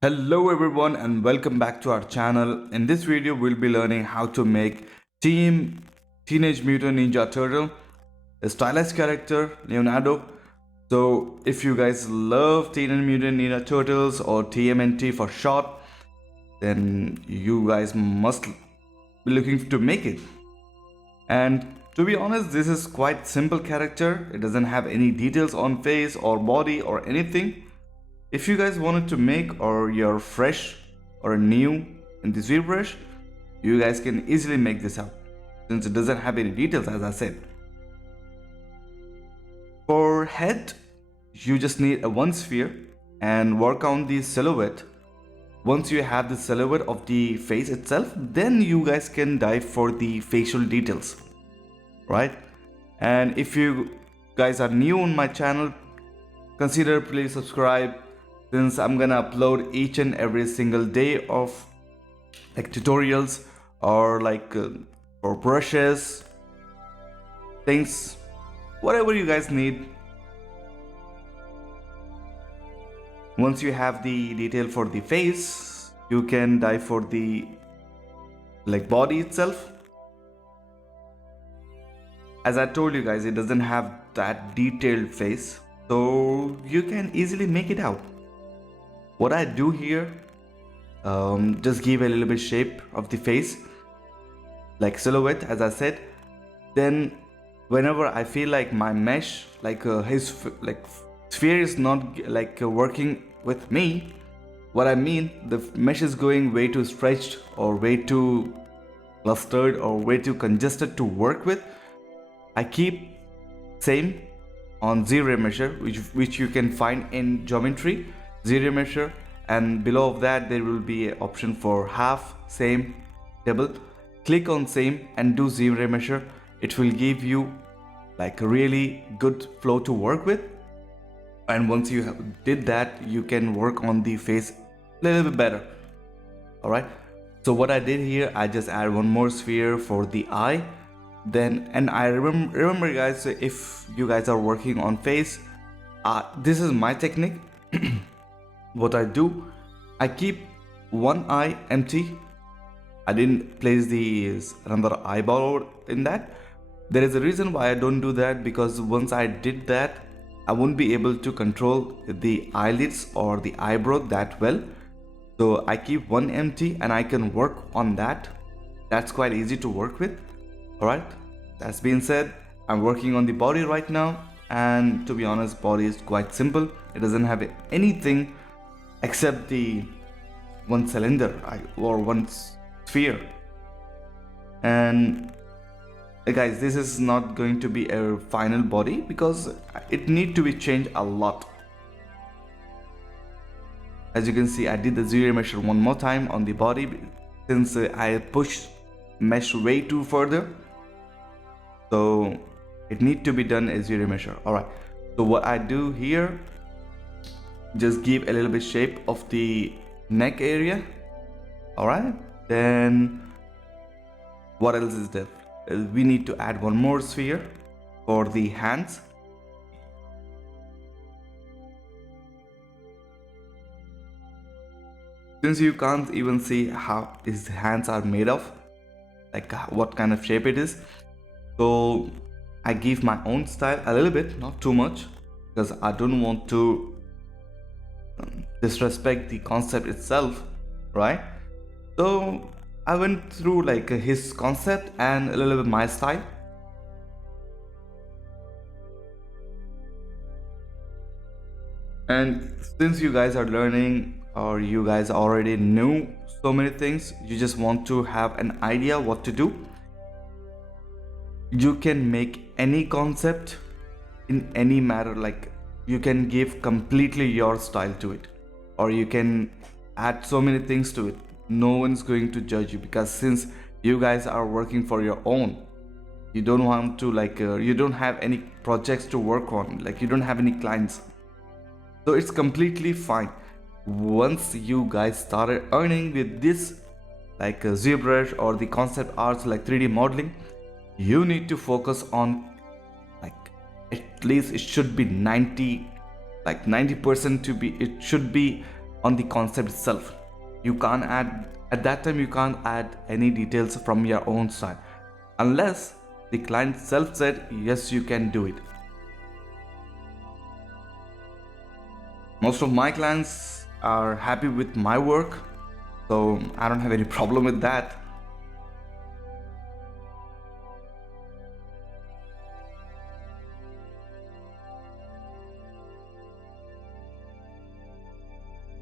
Hello everyone and welcome back to our channel. In this video we'll be learning how to make Team Teenage Mutant Ninja Turtle, a stylized character Leonardo. So if you guys love Teenage Mutant Ninja Turtles or TMNT for short, then you guys must be looking to make it. And to be honest, this is quite simple character. It doesn't have any details on face or body or anything. If you guys wanted to make or you're fresh or new in this ZBrush, you guys can easily make this up since it doesn't have any details, as I said. For head, you just need a one sphere and work on the silhouette. Once you have the silhouette of the face itself, then you guys can dive for the facial details, right? And if you guys are new on my channel, consider please subscribe, since I'm gonna upload each and every single day of like tutorials or for brushes, things, whatever you guys need. Once you have the detail for the face, you can dive for the body itself. As I told you guys, it doesn't have that detailed face, so you can easily make it out. What I do here, just give a little bit shape of the face, like silhouette, as I said. Then, whenever I feel like my mesh, his sphere is not working with me, what I mean, the mesh is going way too stretched or way too clustered or way too congested to work with, I keep same on Z-ray measure, which you can find in geometry. Z-ray measure, and below of that there will be an option for half, same, double. Click on same and do Z-ray measure. It will give you like a really good flow to work with, and once you did that, you can work on the face a little bit better. All right, so what I did here, I just add one more sphere for the eye. Then, and I remember guys, if you guys are working on face, this is my technique. What I do, I keep one eye empty. I didn't place another eyeball in that. There is a reason why I don't do that, because once I did that, I won't be able to control the eyelids or the eyebrow that well. So I keep one empty and I can work on that. That's quite easy to work with. Alright, that's being said, I'm working on the body right now, and to be honest, body is quite simple. It doesn't have anything except the one cylinder or one sphere. And guys, this is not going to be a final body because it need to be changed a lot. As you can see, I did the zero measure one more time on the body since I pushed mesh way too further, so it need to be done as zero measure. All right, so what I do here, just give a little bit shape of the neck area. All right, then what else is there? We need to add one more sphere for the hands. Since you can't even see how his hands are made of, like what kind of shape it is, so I give my own style a little bit, not too much, because I don't want to disrespect the concept itself, right? So I went through his concept and a little bit my style. And since you guys are learning, or you guys already knew so many things, you just want to have an idea what to do, you can make any concept in any matter. Like, you can give completely your style to it, or you can add so many things to it. No one's going to judge you, because since you guys are working for your own, you don't want to you don't have any projects to work on, like you don't have any clients, so it's completely fine. Once you guys started earning with this ZBrush or the concept arts like 3D modeling, you need to focus on at least it should be 90% to be, it should be on the concept itself. You can't add, at that time you can't add any details from your own side unless the client itself said yes, you can do it. Most of my clients are happy with my work, so I don't have any problem with that.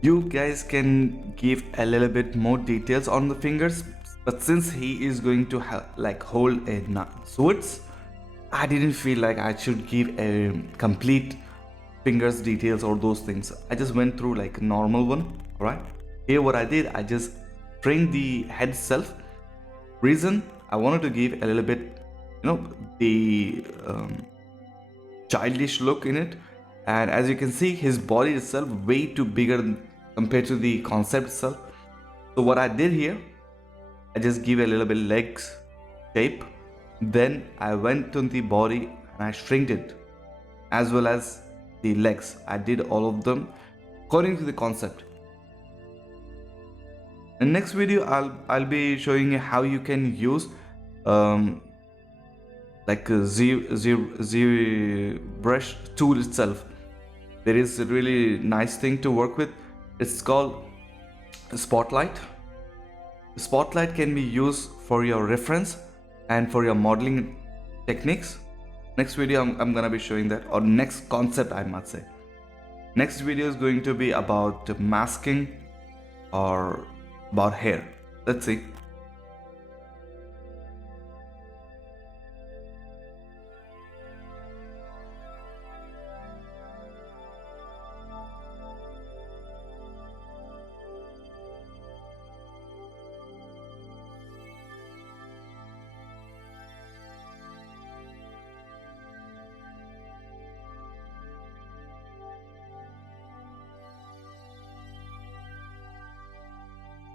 You guys can give a little bit more details on the fingers, but since he is going to like hold a swords, I didn't feel like I should give a complete fingers details or those things. I just went through like a normal one. All right, here what I did, I just trained the head itself. Reason, I wanted to give a little bit, the childish look in it. And as you can see, his body itself way too bigger compared to the concept itself. So what I did here, I just give a little bit legs shape. Then I went to the body and I shrinked it, as well as the legs. I did all of them according to the concept. In next video, I'll be showing you how you can use like a ZBrush tool itself. There is a really nice thing to work with. It's called Spotlight. Spotlight can be used for your reference and for your modeling techniques. Next video I'm gonna be showing that, or next concept I must say. Next video is going to be about masking or about hair. Let's see.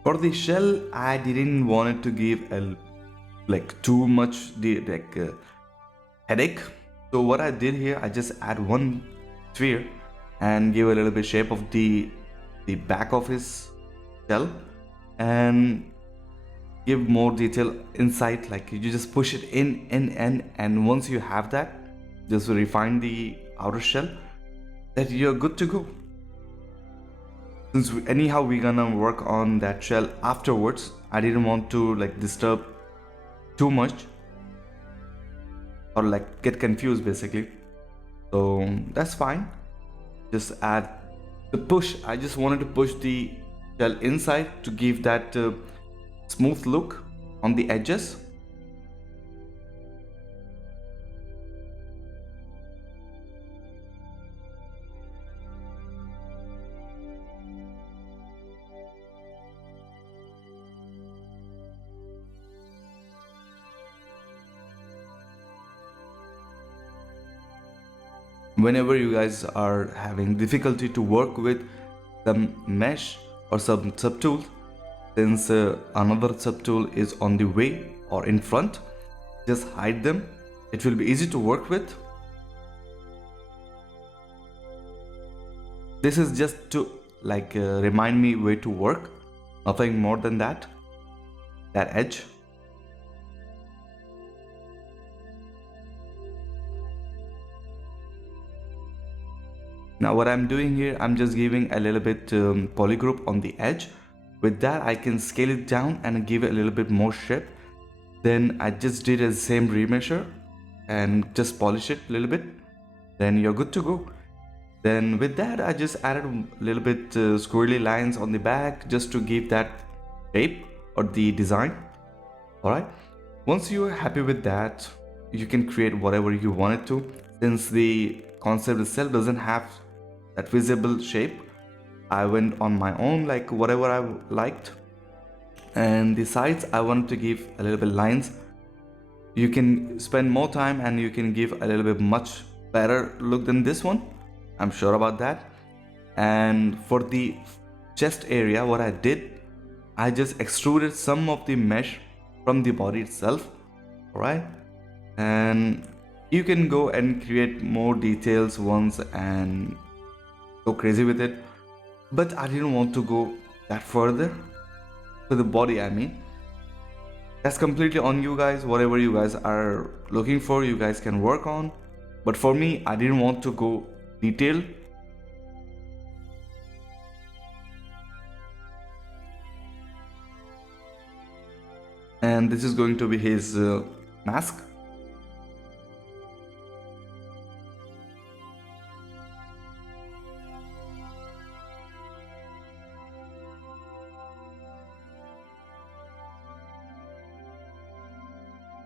For the shell, I didn't want it to give a too much headache. So what I did here, I just add one sphere and give a little bit shape of the back of his shell and give more detail inside. Like you just push it in, and once you have that, just refine the outer shell, that you're good to go. Since anyhow we're gonna work on that shell afterwards, I didn't want to disturb too much or get confused basically. So that's fine. Just add the push. I just wanted to push the shell inside to give that smooth look on the edges. Whenever you guys are having difficulty to work with some mesh or some subtool, since another subtool is on the way or in front, just hide them. It will be easy to work with. This is just to remind me where to work, nothing more than that edge. Now what I'm doing here, I'm just giving a little bit polygroup on the edge. With that, I can scale it down and give it a little bit more shape. Then I just did the same remeasure and just polish it a little bit. Then you're good to go. Then with that, I just added a little bit squirrely lines on the back just to give that shape or the design. Alright. Once you are happy with that, you can create whatever you wanted to. Since the concept itself doesn't have that visible shape, I went on my own whatever I liked. And the sides, I wanted to give a little bit lines. You can spend more time and you can give a little bit much better look than this one, I'm sure about that. And for the chest area, what I did, I just extruded some of the mesh from the body itself. Alright, and you can go and create more details once and go crazy with it. but I didn't want to go that further to the body. I mean, that's completely on you guys. Whatever you guys are looking for, you guys can work on. But for me, I didn't want to go detailed. And this is going to be his mask.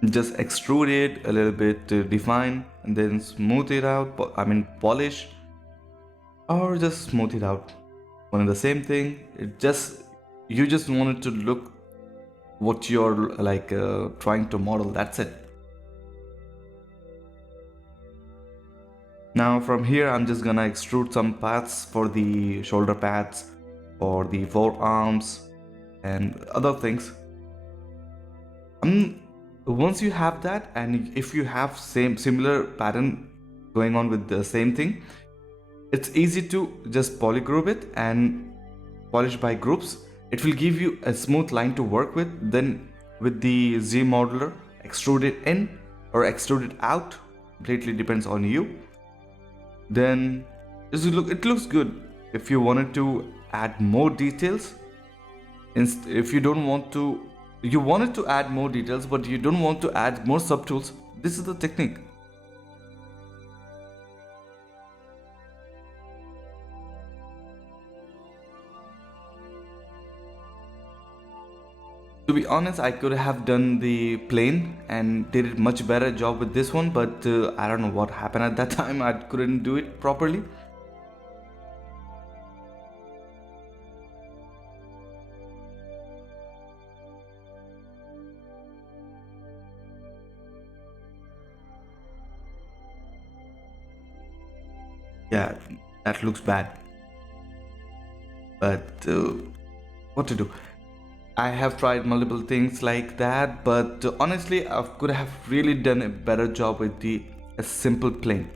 Just extrude it a little bit to define and then smooth it out. Polish, or just smooth it out. One and the same thing. You just want it to look what you're like trying to model. That's it. Now from here, I'm just gonna extrude some paths for the shoulder pads or the forearms and other things. Once you have that, and if you have similar pattern going on with the same thing, it's easy to just polygroup it and polish by groups. It will give you a smooth line to work with. Then with the Z modeler, extrude it in or extrude it out, completely depends on you. Then it looks good. If you wanted to add more details, if you don't want to, you wanted to add more details but you don't want to add more subtools, this is the technique. To be honest, I could have done the plane and did it much better job with this one, but I don't know what happened at that time. I couldn't do it properly. Yeah, that looks bad. But what to do? I have tried multiple things like that, but honestly, I could have really done a better job with a simple plane.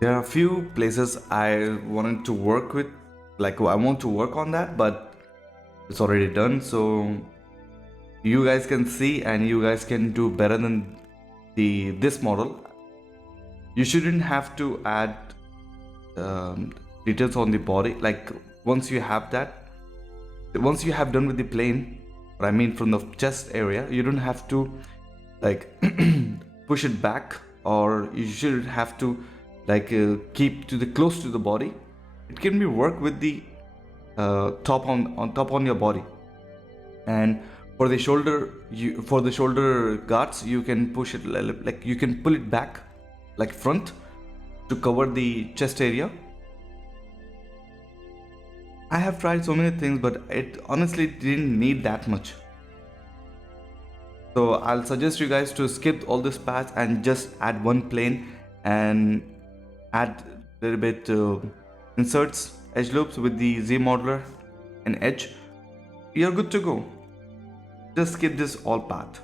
There are a few places I wanted to work with, like I want to work on that, but it's already done. So you guys can see and you guys can do better than this model. You shouldn't have to add details on the body. Like once you have done with the plane, or I mean from the chest area, you don't have to like push it back, or you shouldn't have to like keep to the close to the body. It can be work with the top on your body. And for the shoulder guards, you can push it like you can pull it back like front to cover the chest area. I have tried so many things, but it honestly didn't need that much. So I'll suggest you guys to skip all this path and just add one plane and add a little bit inserts, edge loops with the Z modeler and edge. You're good to go. Just skip this all path.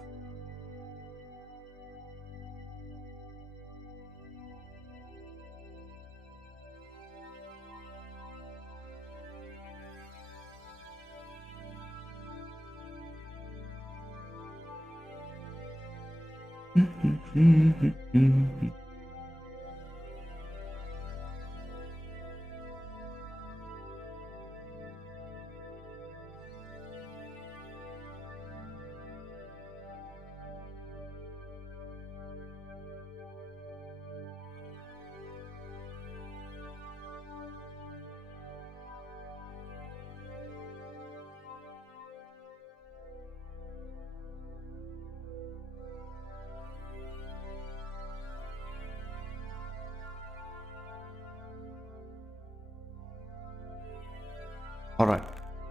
Alright,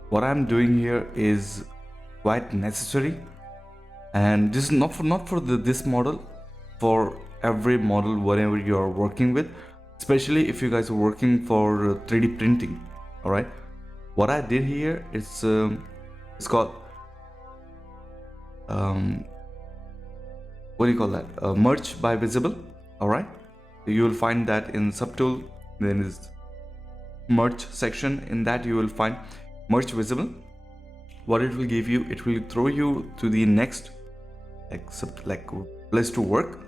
what I'm doing here is quite necessary, and this is not for this model, for every model whatever you are working with, especially if you guys are working for 3D printing. Alright, what I did here is it's called what do you call that, merge by visible. Alright, you will find that in subtool, then is merge section. In that you will find merge visible. What it will give you, it will throw you to the next place to work.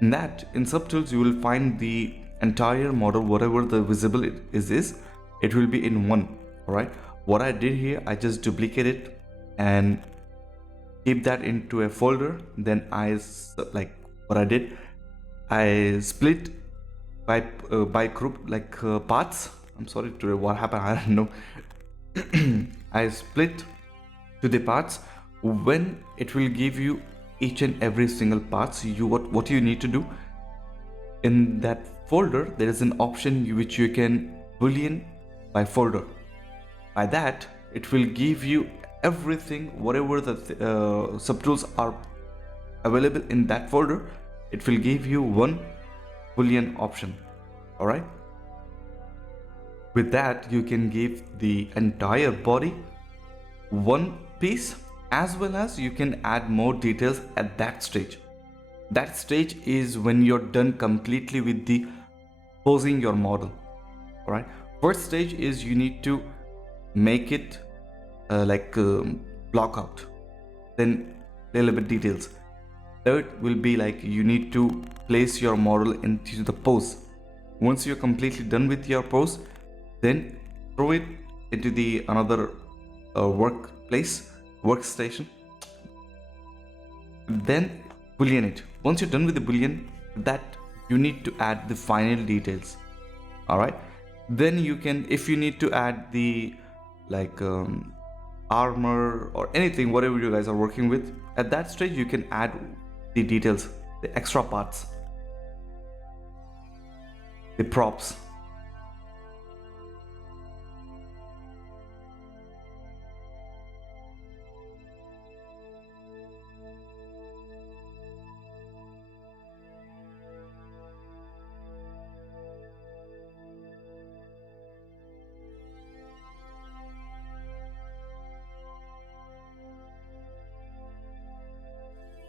In that, in subtools, you will find the entire model, whatever the visible is it will be in one. All right, what I did here, I just duplicate it and keep that into a folder. Then what I did, I split by group, parts. I'm sorry to what happened, I don't know. I split to the parts. When it will give you each and every single parts, what you need to do, in that folder there is an option which you can boolean by folder. By that, it will give you everything, whatever the subtools are available in that folder. It will give you one boolean option. All right, with that you can give the entire body one piece, as well as you can add more details at that stage. That stage is when you're done completely with the posing your model. All right, first stage is you need to make it block out, then little bit details. Third will be like you need to place your model into the pose. Once you're completely done with your pose, then throw it into the another workstation, then boolean it. Once you're done with the boolean, that you need to add the final details. All right, then you can, if you need to add the armor or anything, whatever you guys are working with, at that stage you can add the details, the extra parts, the props.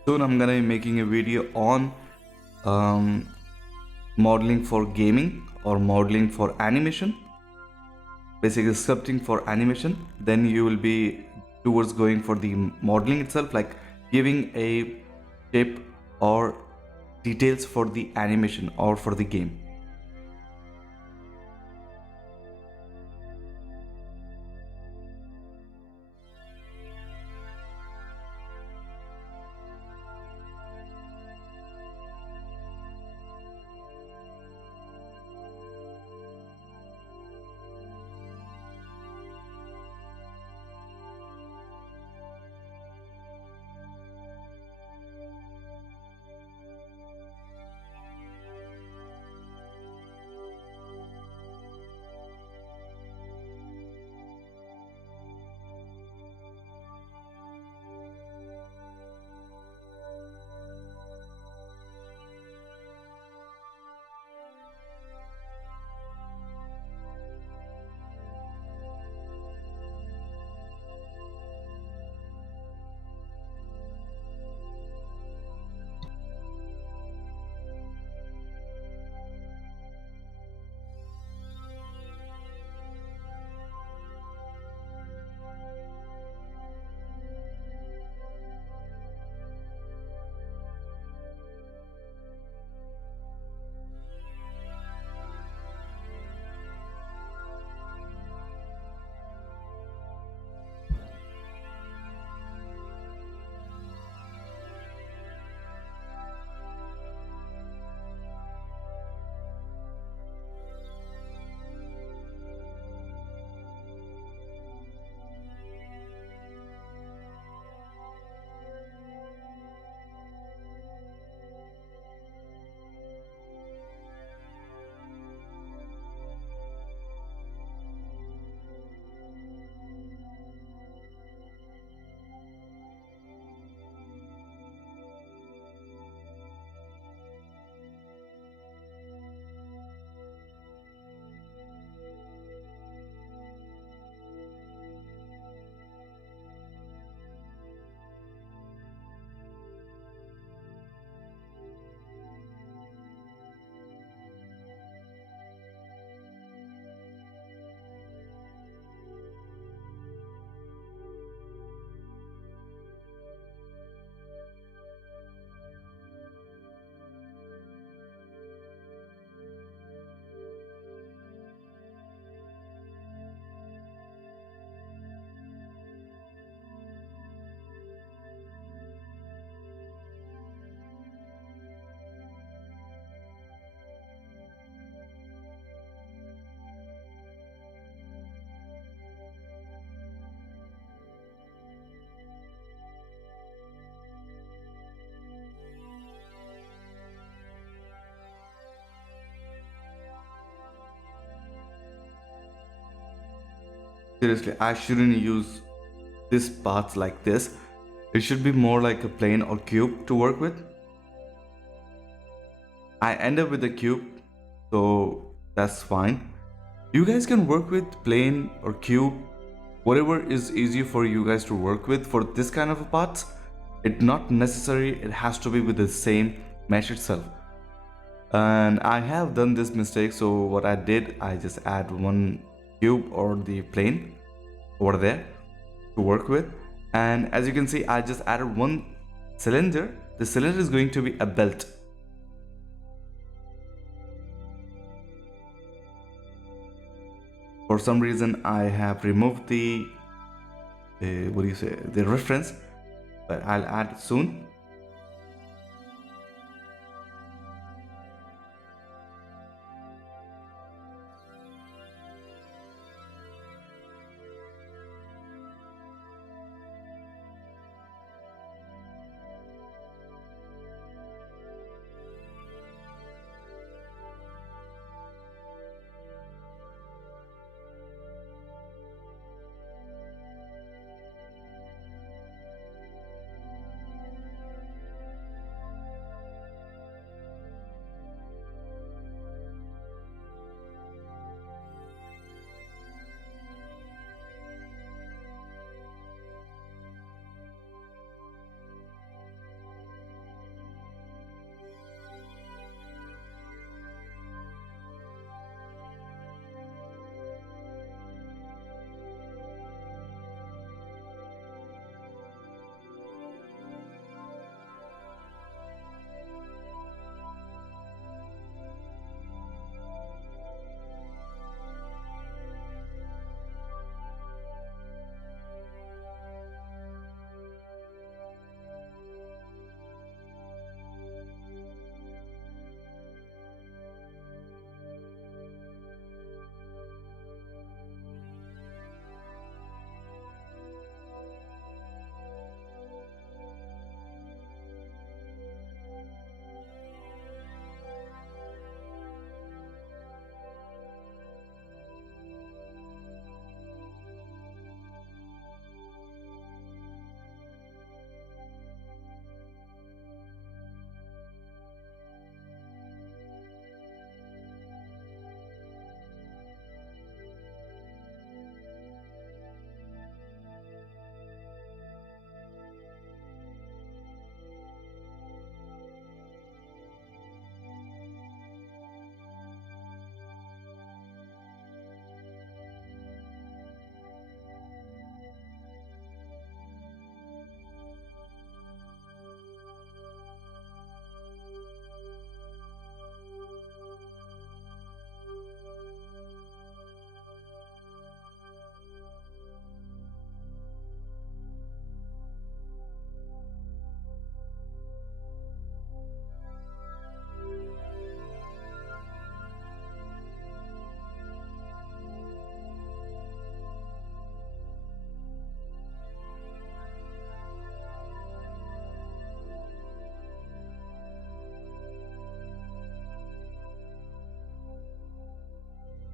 Soon I'm gonna be making a video on modeling for gaming or modeling for animation, basically sculpting for animation. Then you will be towards going for the modeling itself, like giving a shape or details for the animation or for the game. Seriously, I shouldn't use this paths like this. It should be more like a plane or cube to work with. I end up with a cube, so that's fine. You guys can work with plane or cube, whatever is easy for you guys to work with for this kind of a parts. It's not necessary it has to be with the same mesh itself. And I have done this mistake, so what I did, I just add one cube or the plane over there to work with. And as you can see, I just added one cylinder. The cylinder is going to be a belt. For some reason I have removed the the reference, but I'll add it soon.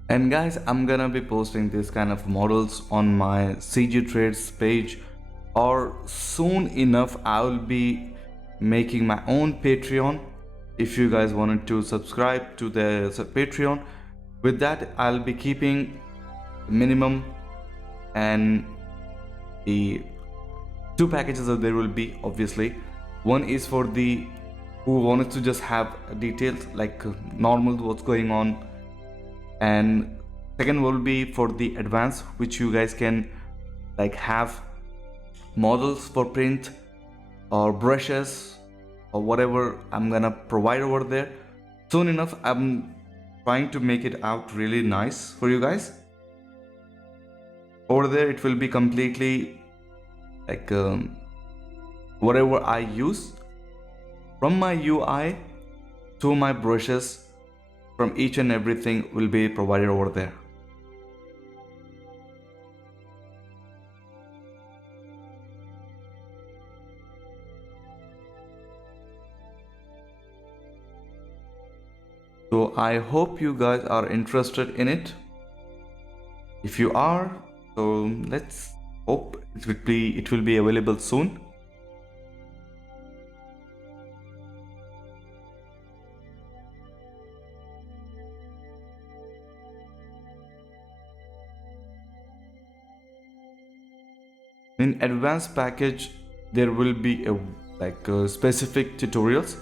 And guys, I'm gonna be posting this kind of models on my CG Trades page, or soon enough I will be making my own Patreon. If you guys wanted to subscribe to the Patreon, with that I'll be keeping minimum and the two packages that there will be. Obviously, one is for the who wanted to just have details like normal what's going on, and second will be for the advanced, which you guys can like have models for print or brushes or whatever I'm gonna provide over there. Soon enough, I'm trying to make it out really nice for you guys. Over there it will be completely like whatever I use from my UI to my brushes, from each and everything will be provided over there. So I hope you guys are interested in it. If you are, So let's hope it will be available soon. In advanced package, there will be specific tutorials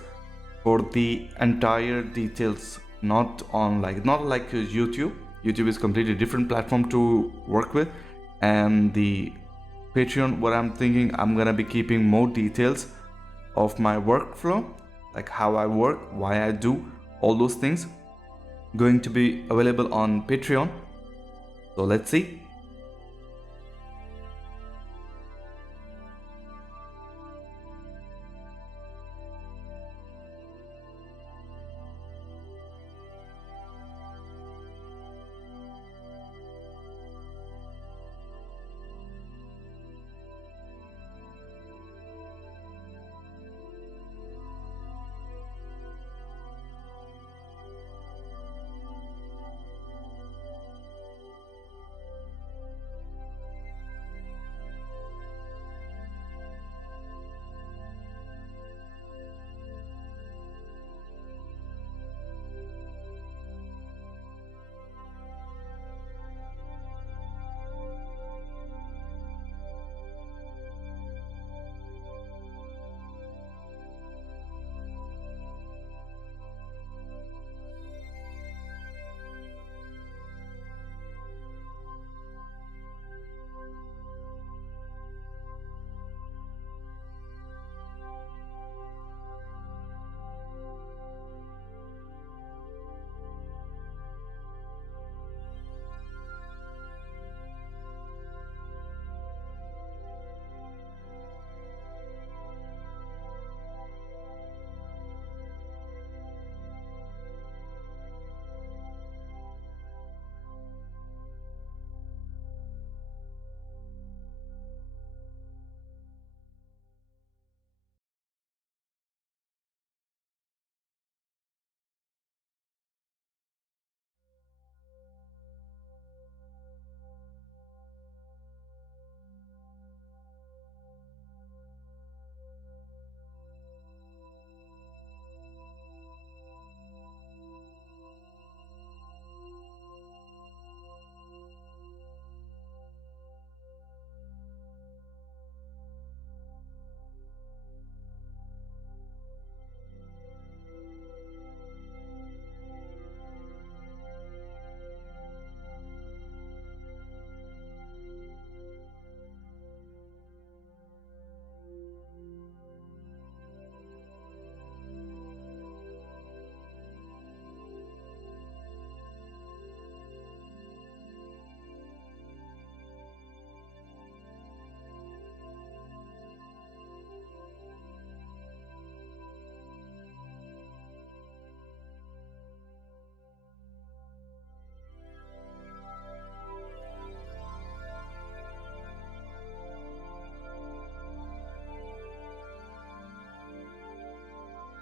for the entire details, not like YouTube. YouTube is completely different platform to work with, and the Patreon, what I'm thinking, I'm gonna be keeping more details of my workflow, like how I work, why I do all those things, going to be available on Patreon. So let's see.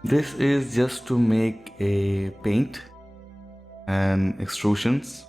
This is just to make a paint and extrusions.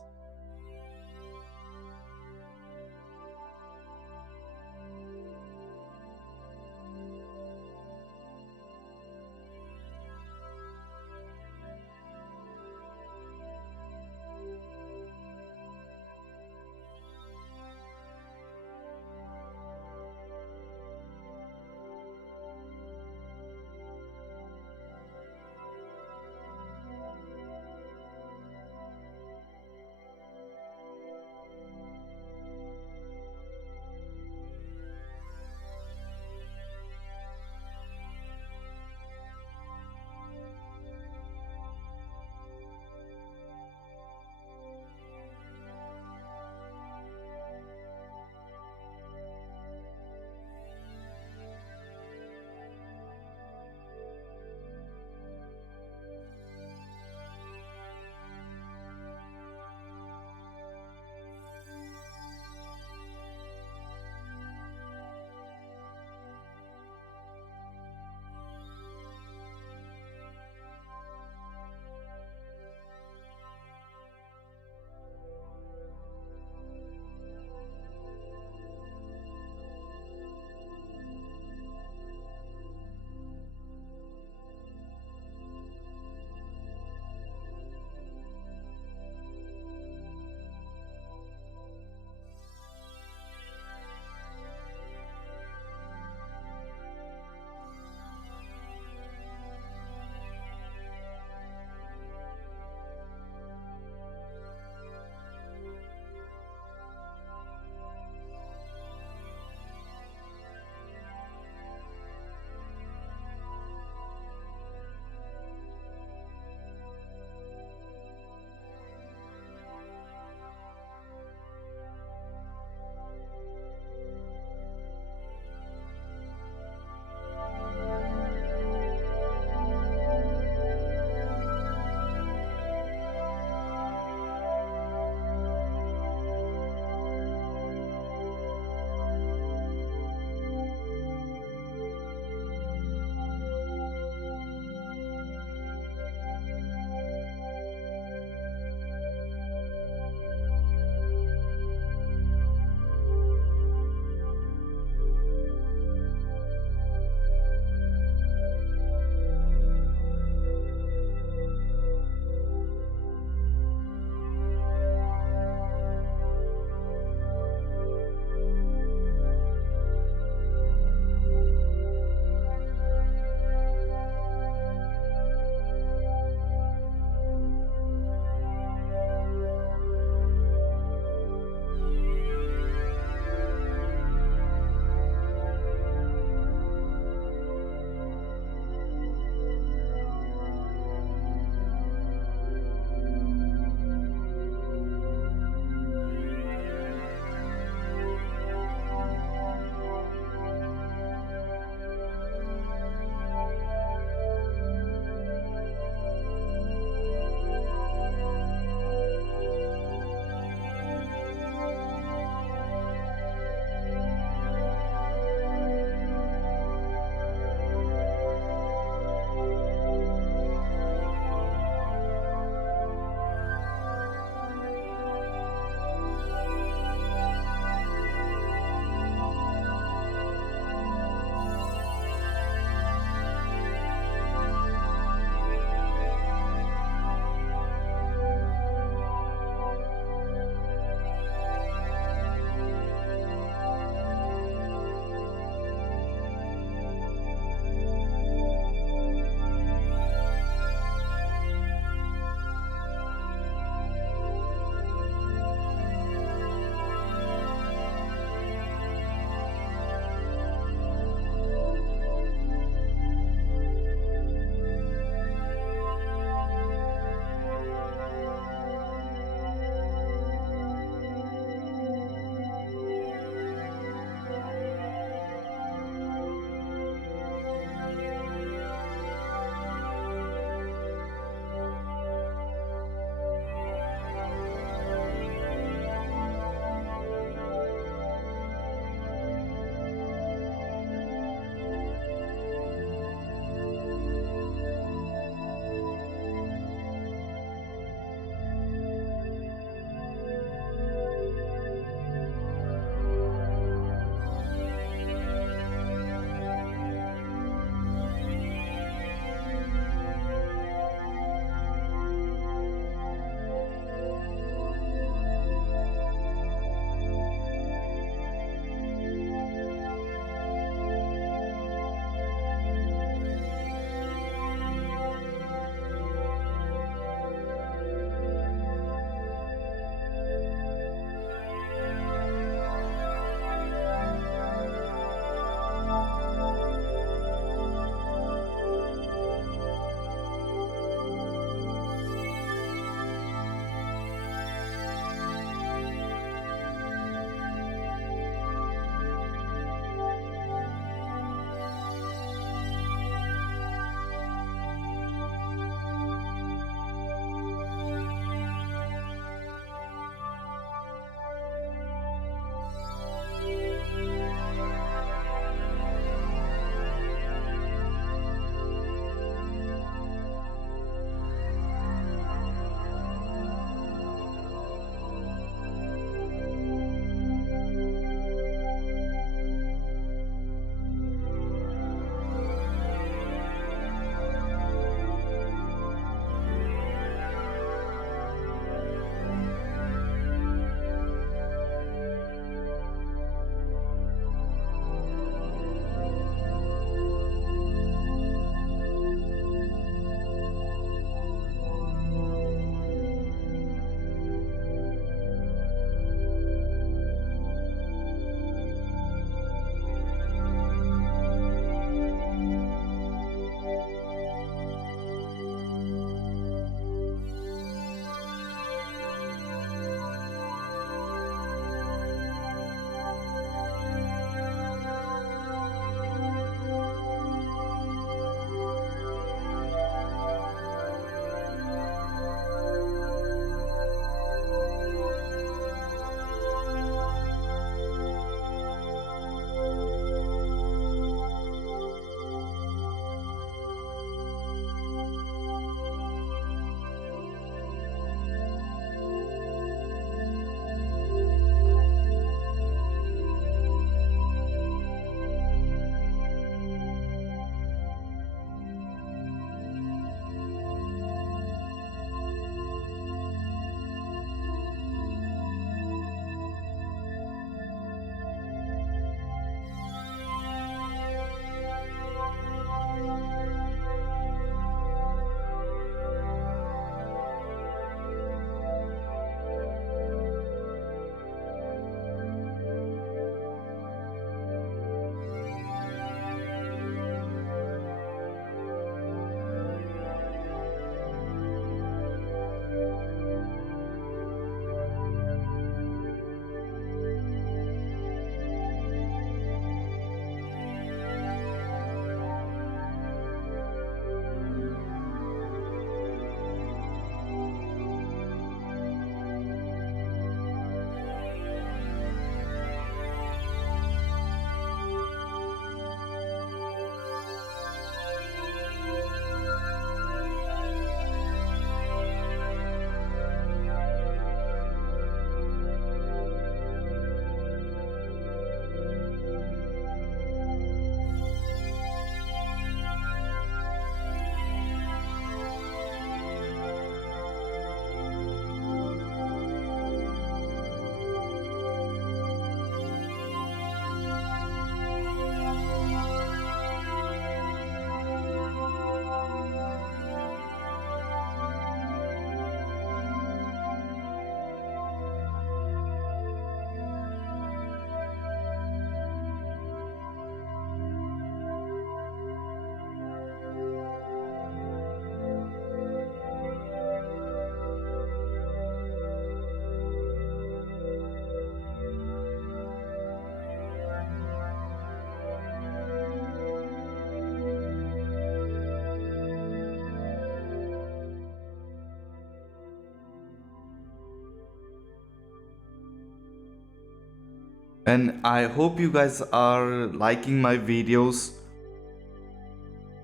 And I hope you guys are liking my videos.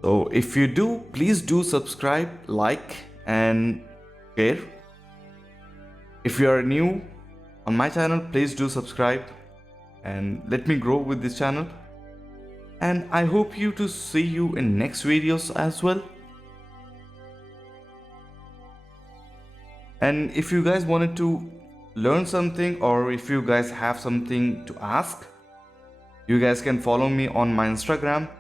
So if you do, please do subscribe, like, and share. If you are new on my channel, please do subscribe and let me grow with this channel. And I hope you to see you in next videos as well. And if you guys wanted to learn something, or if you guys have something to ask, you guys can follow me on my Instagram.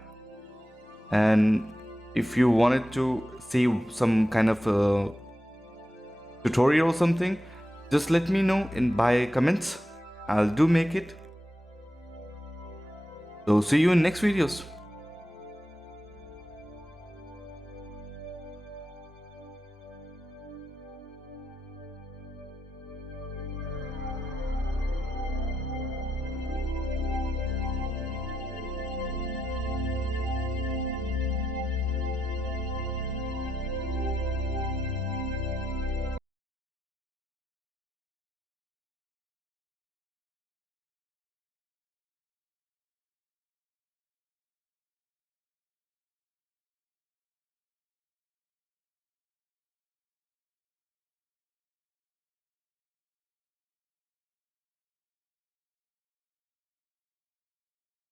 And if you wanted to see some kind of tutorial or something, just let me know in by comments. I'll do make it. So see you in next videos.